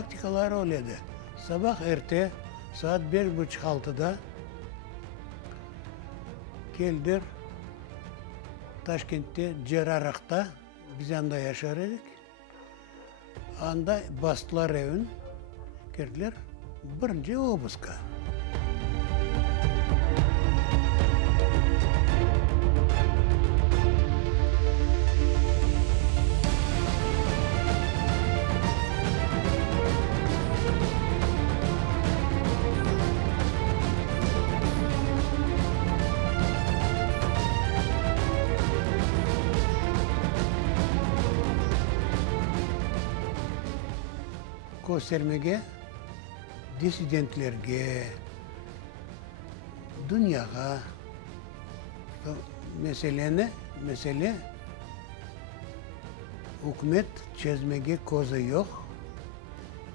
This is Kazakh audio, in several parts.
тактикалары ол еді. Сабақ ерте, saat 5:30-6'da келдер Ташкентте Жерарақта, біз анда яшар едік. Анда бастылар evin, келділер бірінші обыска. Göstermege, disidentlerge, dünyaya mesele hükümet çözmege kozu yok,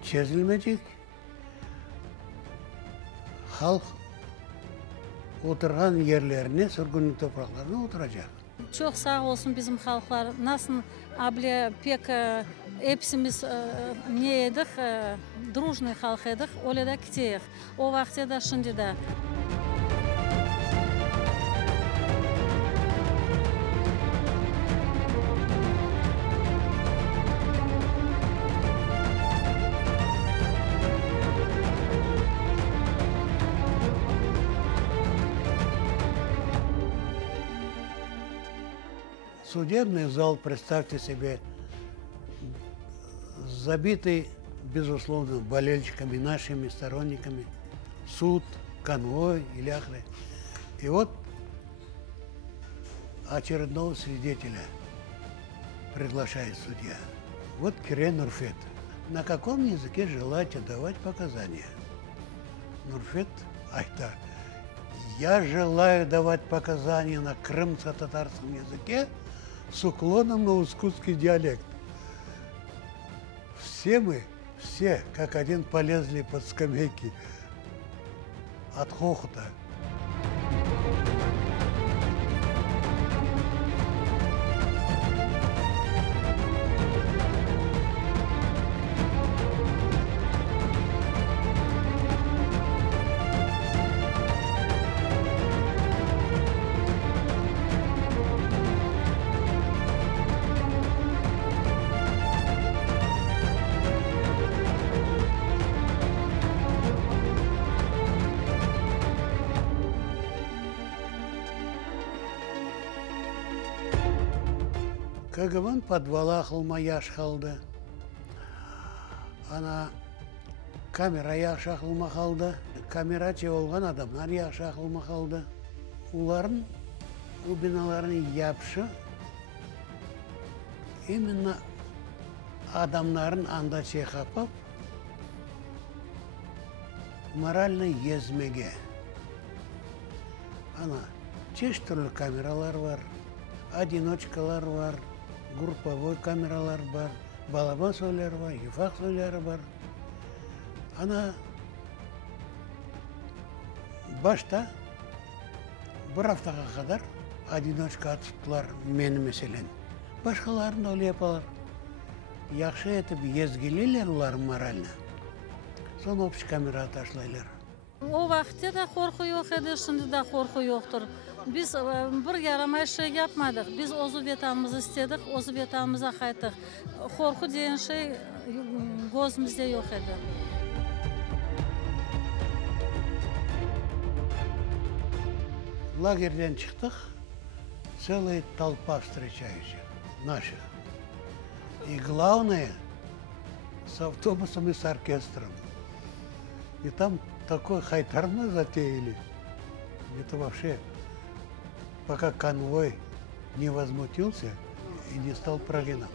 çözülmeyecek. Halk oturgan yerlerine, sürgünlük topraklarına oturacak. Çok sağ olsun bizim halklar. Nasıl abla pek hepsimiz ne edik, дружный halk edik, öyle de kiteyik. O vakti de şimdi de. Судебный зал, представьте себе, забитый, безусловно, болельщиками, нашими сторонниками, суд, конвой или ахры. И вот очередного свидетеля приглашает судья. Вот Кире Нурфет. На каком языке желаете давать показания? Нурфет айта. Я желаю давать показания на крымско-татарском языке с уклоном на ускутский диалект. Все мы, как один, полезли под скамейки от хохота. КГБ подвала қылма яш қалды. Ана камера яша қылма қалды. Камерачы болған адамдар яша қылма қалды. Оларын, у биналарын япшы, именно адамдарын анда чекапап, морально езмеге. Ана чеш түрлі камералар бар, одиночкалар бар, групповой камералар бар, балаба сөйлері бар, юфақ сөйлері бар. Ана башта бір аптаға қадар одиночка атыптылар мені мәселен. Башқаларын ойлапалар. Яқшы етіп езгелелер олар морально. Соны общий камера ташлайлар. O vaxtda da qorxu yox idi, şimdi də qorxu yoxdur. Biz bir yaramay şey yapmadık. Biz ozuvetamızı istedik, ozuvetamıza qaytdıq. Qorxu deyen şey gözümüzde yox idi. Лагерьден çıktık, целая толпа встречающих, наших. И главное, с автобусом и с оркестром. И там такой хайтарма затеяли. Это вообще, пока конвой не возмутился и не стал прогонять.